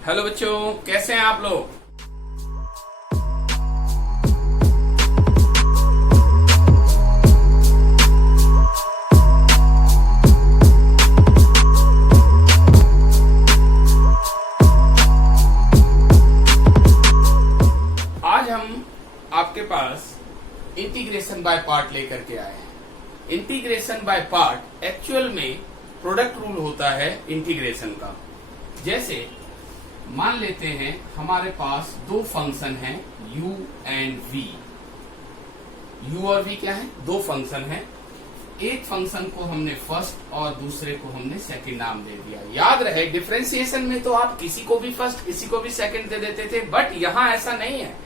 Hello बच्चों, कैसे हैं आप लोग। आज हम आपके पास इंटीग्रेशन बाय पार्ट लेकर के आए हैं। इंटीग्रेशन बाय पार्ट एक्चुअल में प्रोडक्ट रूल होता है इंटीग्रेशन का। जैसे मान लेते हैं हमारे पास दो फंक्शन हैं u एंड v। u और v क्या है? दो फंक्शन हैं। एक फंक्शन को हमने फर्स्ट और दूसरे को हमने सेकंड नाम दे दिया। याद रहे डिफरेंशिएशन में तो आप किसी को भी फर्स्ट किसी को भी सेकंड दे देते थे, बट यहां ऐसा नहीं है।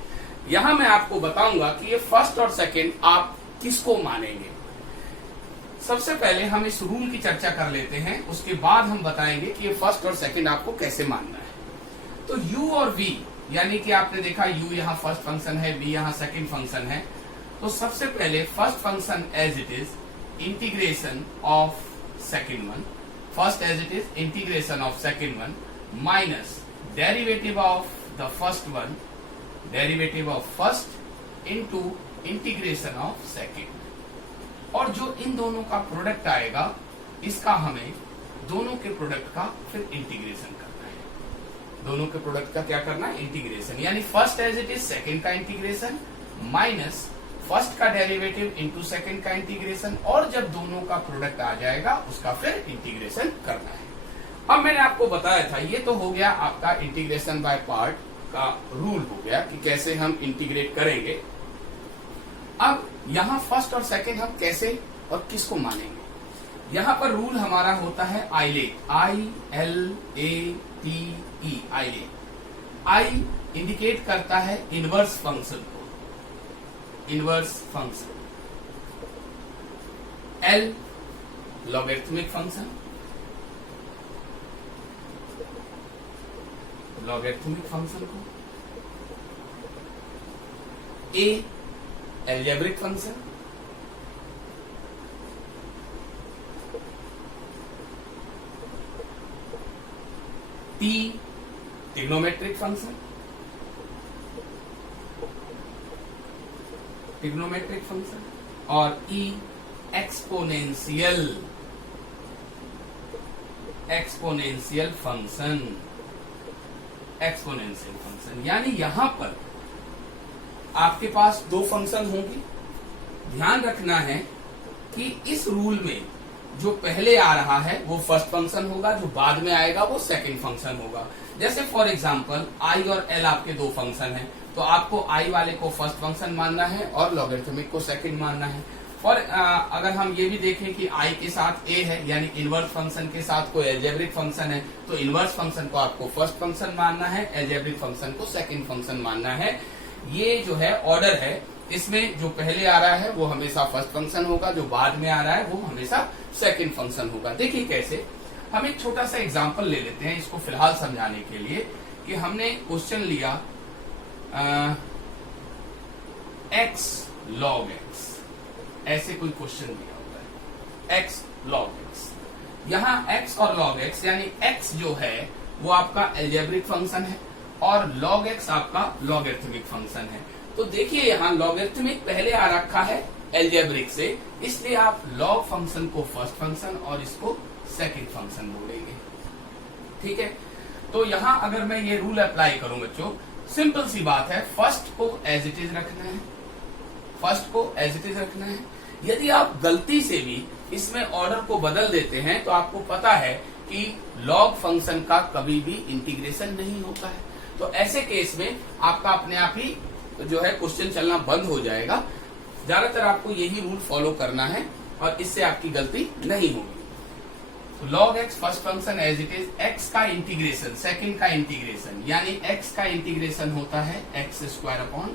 यहां मैं आपको बताऊंगा कि ये फर्स्ट और सेकंड आप किसको मानेंगे। सबसे पहले हम इस रूल की चर्चा कर लेते हैं, उसके बाद हम बताएंगे कि ये फर्स्ट और सेकंड आपको कैसे मानना है। तो u और v यानी कि आपने देखा u यहाँ फर्स्ट फंक्शन है, v यहाँ सेकंड फंक्शन है। तो सबसे पहले first function as it is integration of second one, first as it is integration of second one minus derivative of the first one, derivative of first into integration of second. और जो इन दोनों का product आएगा इसका हमें दोनों के product का फिर इंटीग्रेशन करना है। दोनों के प्रोडक्ट का क्या करना है? इंटीग्रेशन, यानी first as it is second का इंटीग्रेशन माइनस फर्स्ट का डेरिवेटिव इनटू सेकंड का इंटीग्रेशन, और जब दोनों का प्रोडक्ट आ जाएगा उसका फिर इंटीग्रेशन करना है। अब मैंने आपको बताया था ये तो हो गया आपका इंटीग्रेशन बाय पार्ट का रूल हो गया कि कैसे हम इंटीग्रेट करेंगे। अब यहाँ फर्स्ट और सेकंड हम कैसे और किसको मानेंगे। यहाँ पर रूल हमारा होता है आइलेट, ILATE, आइलेट। आई इंडिकेट करता है इनवर्स फंक्शन को, inverse function. L logarithmic function, logarithmic function को। A algebraic function, T trigonometric function, trigonometric function, और E exponential, exponential function, exponential function. यानी यहां पर आपके पास दो फंक्शन होंगे। ध्यान रखना है कि इस रूल में जो पहले आ रहा है वो फर्स्ट फंक्शन होगा, जो बाद में आएगा वो सेकंड फंक्शन होगा। जैसे फॉर एग्जांपल I और L आपके दो फंक्शन हैं, तो आपको I वाले को फर्स्ट फंक्शन मानना है और लॉगरिथमिक को सेकंड मानना है। और अगर हम ये भी देखें कि I के साथ A है, यानी इनवर्स फंक्शन के साथ कोई एल्जेब्रिक फंक्शन है, तो इनवर्स फंक्शन को आपको फर्स्ट फंक्शन मानना है, एल्जेब्रिक फंक्शन को सेकंड फंक्शन मानना है। ये जो है ऑर्डर है, इसमें जो पहले आ रहा है वो हमेशा फर्स्ट फंक्शन होगा, जो बाद में आ रहा है वो हमेशा सेकंड फंक्शन होगा। देखिए कैसे, हम एक छोटा सा एग्जांपल ले लेते हैं इसको फिलहाल समझाने के लिए कि हमने क्वेश्चन लिया x log x, ऐसे कोई क्वेश्चन दिया होता है x log x। यहाँ x और log x यानी x जो है वो आपका एल्जेब्रिक फंक्शन है और log x आपका लॉगरिथमिक फंक्शन है। तो देखिए यहाँ लॉगरिथमिक पहले आ रखा है एल्जेब्रिक से, इसलिए आप log फंक्शन को फर्स्ट फंक्शन और इसको सेकंड फंक्शन बोलेंगे। ठीक है, तो यहाँ अगर मैं ये रूल अप्लाई करूं बच्चों, सिंपल सी बात है, फर्स्ट को एज इट इज रखना है, फर्स्ट को एज इट इज रखना है। यदि आप गलती से भी इसमें ऑर्डर को बदल देते हैं तो आपको पता है कि log फंक्शन का कभी भी इंटीग्रेशन नहीं होता है। तो ऐसे केस में आपका अपने आप ही जो है क्वेश्चन चलना बंद हो जाएगा। ज्यादातर आपको यही रूल फॉलो करना है और इससे आपकी गलती नहीं होगी। तो log x first function as it is, x का इंटीग्रेशन सेकंड का इंटीग्रेशन, यानी x का इंटीग्रेशन होता है x²/2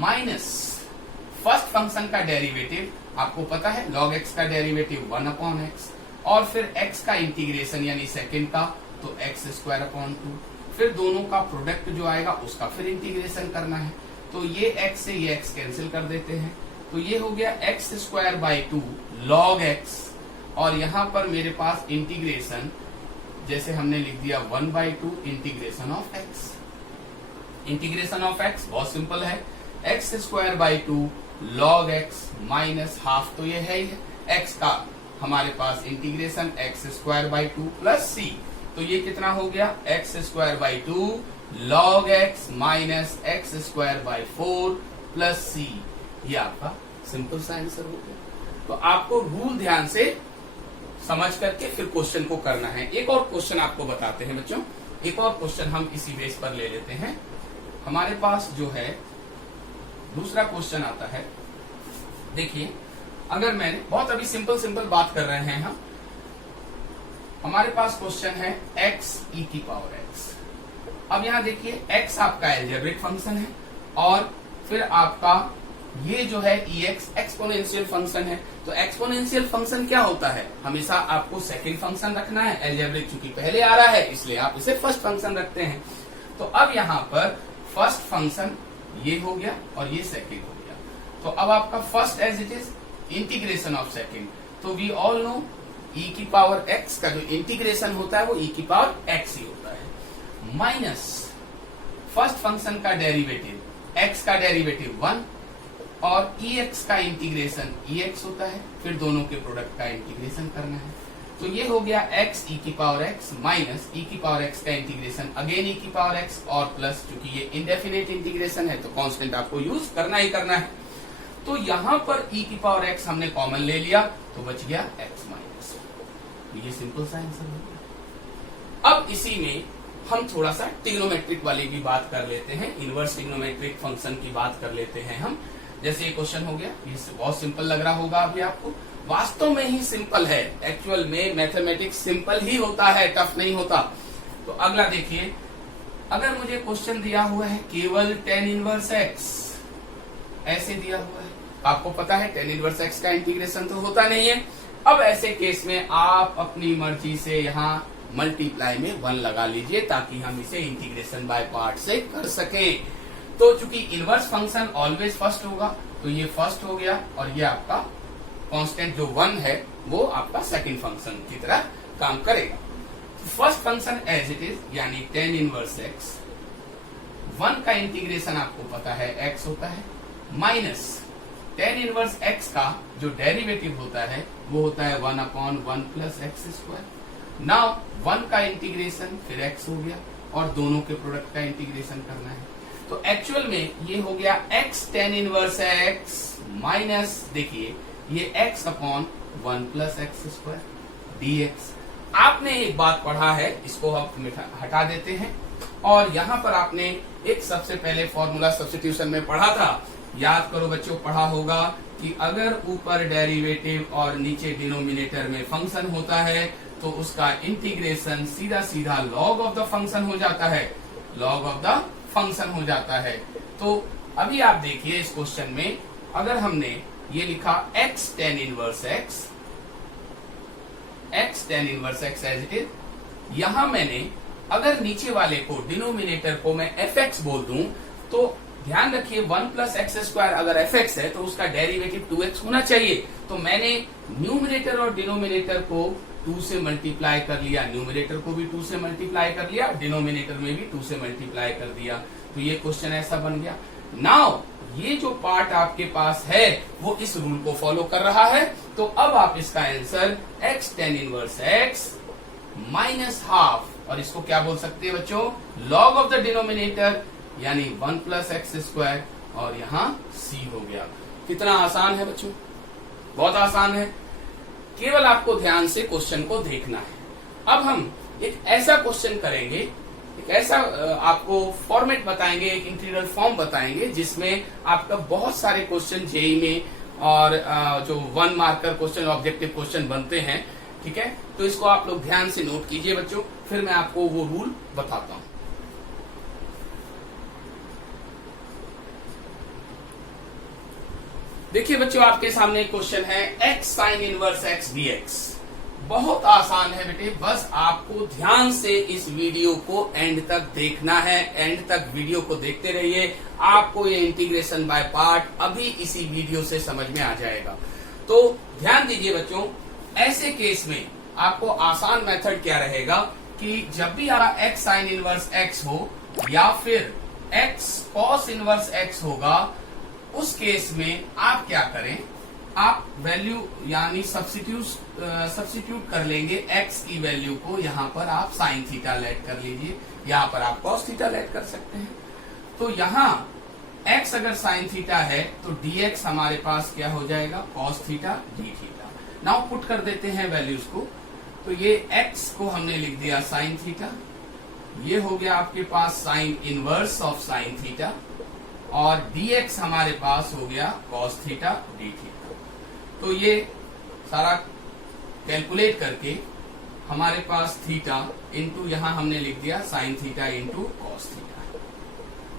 माइनस फर्स्ट फंक्शन का डेरिवेटिव, आपको पता है log x का डेरिवेटिव 1/x, और फिर x का इंटीग्रेशन यानी सेकंड का तो x²/2, फिर दोनों का प्रोडक्ट जो आएगा उसका फिर इंटीग्रेशन करना है। तो ये x से ये x कैंसिल कर देते हैं, तो ये हो गया x² by 2 log x, और यहां पर मेरे पास इंटीग्रेशन जैसे हमने लिख दिया 1/2 integration of x. Integration of x बहुत सिंपल है, x²/2 log x minus half, तो ये है ही एक्स का हमारे पास इंटीग्रेशन x² 2 प्लस c, तो ये कितना हो गया x² 2 log x minus x² 4 plus c, ये आपका सिंपल सा आंसर हो गया। तो आपको रूल ध्यान से समझ करके फिर क्वेश्चन को करना है। एक और क्वेश्चन आपको बताते हैं बच्चों, एक और क्वेश्चन हम इसी बेस पर ले लेते हैं। हमारे पास जो है दूसरा क्वेश्चन आता है, देखिए अगर मैंने बहुत अभी सिंपल बात कर रहे हैं हम, हमारे पास क्वेश्चन है x e की पावर x। अब यहां देखिए x आपका एल्जेब्रिक फंक्शन है और फिर आपका ये जो है ex एक्सपोनेंशियल फंक्शन है। तो एक्सपोनेंशियल फंक्शन क्या होता है, हमेशा आपको सेकंड फंक्शन रखना है, एल्जेब्रिक चूंकि पहले आ रहा है इसलिए आप इसे फर्स्ट फंक्शन रखते हैं। तो अब यहाँ पर फर्स्ट फंक्शन ये हो गया और ये सेकंड हो गया, तो अब आपका first as it is integration of second, तो वी ऑल नो e की पावर x का जो इंटीग्रेशन होता है वो e की पावर x ही होता है, माइनस फर्स्ट फंक्शन का डेरिवेटिव x का डेरिवेटिव 1 और ex का इंटीग्रेशन ex होता है, फिर दोनों के प्रोडक्ट का इंटीग्रेशन करना है। तो ये हो गया x e की पावर x माइनस e की पावर x का इंटीग्रेशन अगेन e की पावर x और प्लस, क्योंकि ये इंडेफिनेट इंटीग्रेशन है तो कांस्टेंट आपको यूज करना ही करना है। तो यहां पर e की पावर x हमने कॉमन ले लिया तो बच गया x माइनस, ये सिंपल सा आंसर हो गया। अब इसी में हम थोड़ा सा ट्रिग्नोमेट्रिक वाली भी बात कर लेते हैं, इनवर्स ट्रिग्नोमेट्रिक फंक्शन की बात कर लेते हैं हम। जैसे ये क्वेश्चन हो गया, ये बहुत सिंपल लग रहा होगा अभी आपको, वास्तव में ही सिंपल है, एक्चुअल में मैथमेटिक्स सिंपल ही होता है, टफ नहीं होता। तो अगला देखिए, अगर मुझे क्वेश्चन दिया हुआ है केवल tan इनवर्स x ऐसे दिया हुआ है, आपको पता है tan इनवर्स x का इंटीग्रेशन तो होता नहीं है। अब ऐसे केस में आप अपनी मर्जी से यहाँ मल्टीप्लाई में 1 लगा लीजिए ताकि हम इसे इंटीग्रेशन बाय पार्ट से कर सके। तो चूंकि इनवर्स फंक्शन ऑलवेज फर्स्ट होगा तो ये फर्स्ट हो गया और ये आपका कांस्टेंट जो 1 है वो आपका सेकंड फंक्शन की तरह काम करेगा। First function as it is यानी tan इनवर्स x, 1 का इंटीग्रेशन आपको पता है x होता है, माइनस tan इनवर्स x का जो डेरिवेटिव होता है वो होता है 1/1 प्लस x²। नाउ 1 का इंटीग्रेशन फिर x हो गया और दोनों के प्रोडक्ट का इंटीग्रेशन करना है। तो एक्चुअल में ये हो गया x tan inverse x minus, देखिए ये x/1 प्लस x² dx। आपने एक बात पढ़ा है, इसको हम हटा देते हैं, और यहाँ पर आपने एक सबसे पहले फॉर्मूला सब्स्टिट्यूशन में पढ़ा था, याद करो बच्चों, पढ़ा होगा कि अगर ऊपर डेरिवेटिव और नीचे डिनोमिनेटर में फंक्शन होता है तो उसका इंटीग्रेशन सीधा सीधा लॉग ऑफ द फंक्शन हो जाता है, लॉग ऑफ द फंक्शन हो जाता है। तो अभी आप देखिए इस क्वेश्चन में अगर हमने ये लिखा x tan inverse x, x tan inverse x as it is, यहां मैंने अगर नीचे वाले को डिनोमिनेटर को मैं fx बोल दूं तो ध्यान रखिए 1 प्लस x² अगर fx है तो उसका डेरिवेटिव 2x होना चाहिए। तो मैंने न्यूमिनेटर और डिनोमिनेटर को 2 से मल्टीप्लाई कर लिया, न्यूमिनेटर को भी 2 से मल्टीप्लाई कर लिया, डिनोमिनेटर में भी 2 से मल्टीप्लाई कर दिया, तो ये क्वेश्चन ऐसा बन गया। नाउ ये जो पार्ट आपके पास है वो इस रूल को फॉलो कर रहा है, तो अब आप इसका answer x tan inverse x minus half, और इसको क्या बोल सकते हैं बच्चों, लॉग ऑफ द डिनोमिनेटर यानी 1 प्लस x², और यहाँ c हो गया। कितना आसान है बच्चों, बहुत आसान है, केवल आपको ध्यान से क्वेश्चन को देखना है। अब हम एक ऐसा क्वेश्चन करेंगे, एक ऐसा आपको फॉर्मेट बताएंगे, एक इंटीग्रल फॉर्म बताएंगे जिसमें आपका बहुत सारे क्वेश्चन जेईई में और जो 1 मार्कर क्वेश्चन, ऑब्जेक्टिव क्वेश्चन बनते हैं, ठीक है। तो इसको आप लोग ध्यान से नोट कीजिए बच्चों, फिर मैं आपको वो रूल बताता हूं। देखिए बच्चों, आपके सामने क्वेश्चन है x sine inverse x dx। बहुत आसान है बेटे, बस आपको ध्यान से इस वीडियो को एंड तक देखना है, एंड तक वीडियो को देखते रहिए, आपको ये इंटीग्रेशन बाय पार्ट अभी इसी वीडियो से समझ में आ जाएगा। तो ध्यान दीजिए बच्चों, ऐसे केस में आपको आसान मेथड क्या रहेगा कि जब भी हमारा x साइन इनवर्स x हो या फिर x कॉस इनवर्स x होगा, उस केस में आप क्या करें, आप वैल्यू यानी सब्स्टिट्यूट कर लेंगे x की वैल्यू को। यहां पर आप साइन थीटा लेट कर लीजिए, यहां पर आप कॉस थीटा लेट कर सकते हैं। तो यहां x अगर साइन थीटा है तो dx हमारे पास क्या हो जाएगा, cos theta D theta. Now put कर देते हैं वैल्यूज को। तो ये x को हमने लिख दिया साइन थीटा, ये हो गया आपके पास sine inverse of sine theta, और dx हमारे पास हो गया कॉस थीटा डी थीटा। तो ये सारा कैलकुलेट करके हमारे पास थीटा इंटू यहां हमने लिख दिया sine theta into cos theta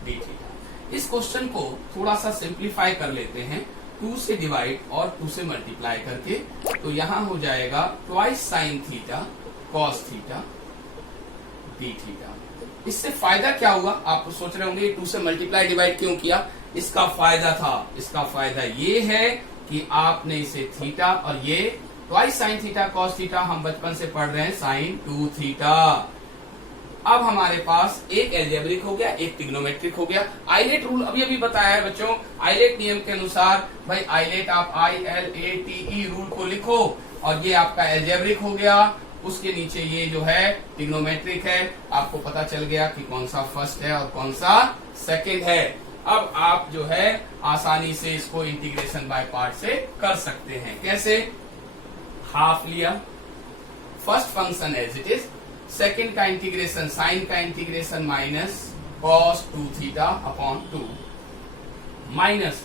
D theta. इस क्वेश्चन को थोड़ा सा सिंप्लीफाई कर लेते हैं, 2 से डिवाइड और 2 से मल्टीप्लाई करके। तो यहां हो जाएगा twice sine theta cos theta D theta. इससे फायदा क्या हुआ, आप सोच रहे होंगे 2 से मल्टीप्लाई डिवाइड क्यों किया। इसका फायदा ये है कि आपने इसे थीटा, और ये twice sine theta cos theta हम बचपन से पढ़ रहे हैं साइन 2 थीटा। अब हमारे पास एक एल्जेब्रिक हो गया, एक ट्रिग्नोमेट्रिक हो गया। आइलेट रूल अभी अभी बताया है बच्चों, आइलेट नियम के अनुसार भाई आइलेट आप ILATE रूल को लिखो, और ये आपका एल्जेब्रिक हो गया। उसके नीचे ये जो है ट्रिग्नोमेट्रिक है। आपको पता चल गया कि कौन सा फर्स्ट है और कौन सा सेकंड है। अब आप जो है आसानी से इसको इंटीग्रेशन बाय पार्ट से कर सकते हैं। कैसे, हाफ लिया, first function as it is, second का इंटीग्रेशन साइन का integration minus cos 2 theta upon 2, minus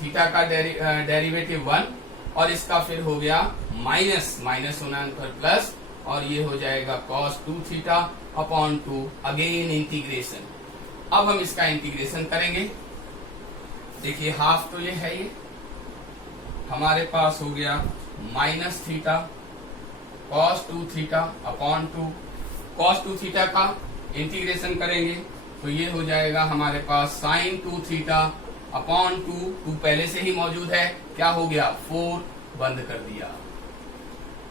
theta का डेरिवेटिव 1, और इसका फिर हो गया माइनस होना पर प्लस, और ये हो जाएगा cos 2 theta upon 2, again integration. अब हम इसका इंटीग्रेशन करेंगे। देखिए हाफ तो ये है, ये हमारे पास हो गया minus theta cos 2 theta upon 2, cos 2 theta का इंटीग्रेशन करेंगे तो ये हो जाएगा हमारे पास साइन 2 थीटा अपॉन 2 पहले से ही मौजूद है, क्या हो गया 4, बंद कर दिया।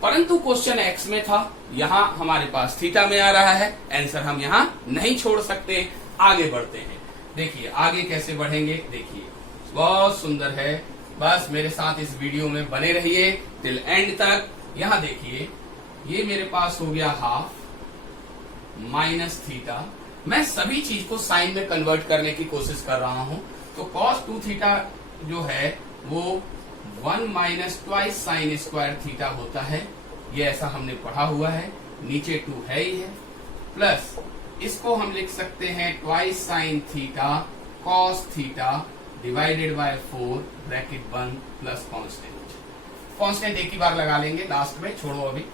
परंतु क्वेश्चन एक्स में था, यहां हमारे पास थीटा में आ रहा है, आंसर हम यहां नहीं छोड़ सकते। आगे बढ़ते हैं, देखिए आगे कैसे बढ़ेंगे, देखिए बहुत सुंदर है। बस मेरे साथ इस वीडियो में बने रहिए टिल एंड तक। यहां देखिए ये मेरे पास हो गया हाफ माइनस थीटा। मैं सभी चीज को साइन में कन्वर्ट करने की कोशिश कर रहा हूं। तो कॉस 2 थीटा जो है वो 1 minus twice sine square theta होता है, ये ऐसा हमने पढ़ा हुआ है, नीचे 2 है ही है, प्लस इसको हम लिख सकते हैं twice sine theta cos theta divided by 4 bracket बंद प्लस कांस्टेंट एक ही बार लगा लेंगे लास्ट में, छोड़ो अभी।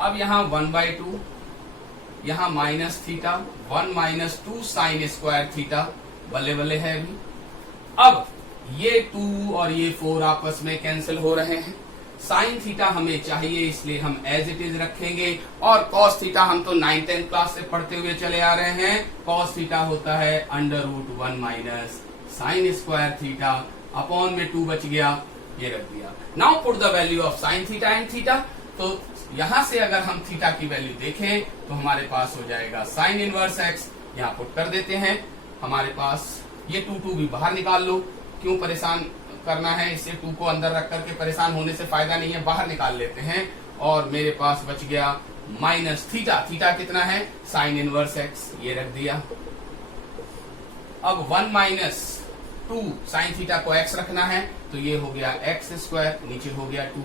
अब यहाँ 1/2, यहाँ minus theta 1 minus 2 sine square theta, बल्ले बल्ले है अभी। अब ये 2 और ये 4 आपस में कैंसिल हो रहे हैं। साइन थीटा हमें चाहिए इसलिए हम एज इट इज रखेंगे, और कॉस थीटा हम तो 9th-10th क्लास से पढ़ते हुए चले आ रहे हैं। कॉस थीटा होता है √1 minus sine square theta, upon में 2 बच गया, ये रख दिया। Now put the value of sine theta and theta. तो यहां से अगर हम थीटा की वैल्यू देखें तो हमारे पास हो जाएगा साइन इनवर्स एक्स, यहाँ पुट कर देते हैं। हमारे पास ये 2 भी बाहर निकाल लो, क्यों परेशान करना है, इससे 2 को अंदर रख करके परेशान होने से फायदा नहीं है, बाहर निकाल लेते हैं। और मेरे पास बच गया माइनस थीटा कितना है साइन इनवर्स एक्स, ये रख दिया। अब 1 माइनस 2 साइन थीटा को x रखना है तो ये हो गया x स्क्वायर, नीचे हो गया 2।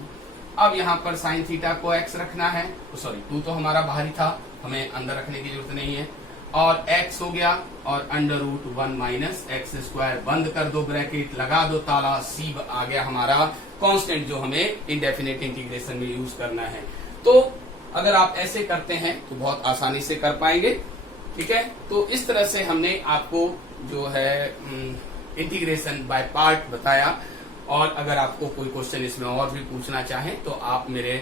अब यहाँ पर साइन थीटा को x रखना है, सॉरी 2 तो हमारा बाहर ही था, हमें अंदर रखने की जरूरत नहीं है, और x हो गया, और √1 माइनस एक्स स्क्वायर, बंद कर दो ब्रैकेट, लगा दो ताला, c आ गया हमारा कांस्टेंट जो हमें इंडेफिनिट इंटीग्रेशन में यूज करना है। तो अगर आप ऐसे करते हैं तो बहुत आसानी से कर पाएंगे, ठीक है। तो इस तरह से हमने आपको जो है इंटीग्रेशन बाय पार्ट बताया, और अगर आपको कोई क्वेश्चन इसमें और भी पूछना चाहें तो आप मेरे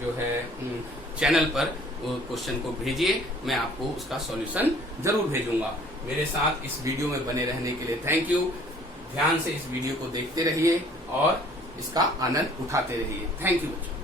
जो है चैनल पर क्वेश्चन को भेजिए, मैं आपको उसका सॉल्यूशन जरूर भेजूंगा। मेरे साथ इस वीडियो में बने रहने के लिए थैंक यू। ध्यान से इस वीडियो को देखते रहिए और इसका आनंद उठाते रहिए। थैंक यू बच्चों।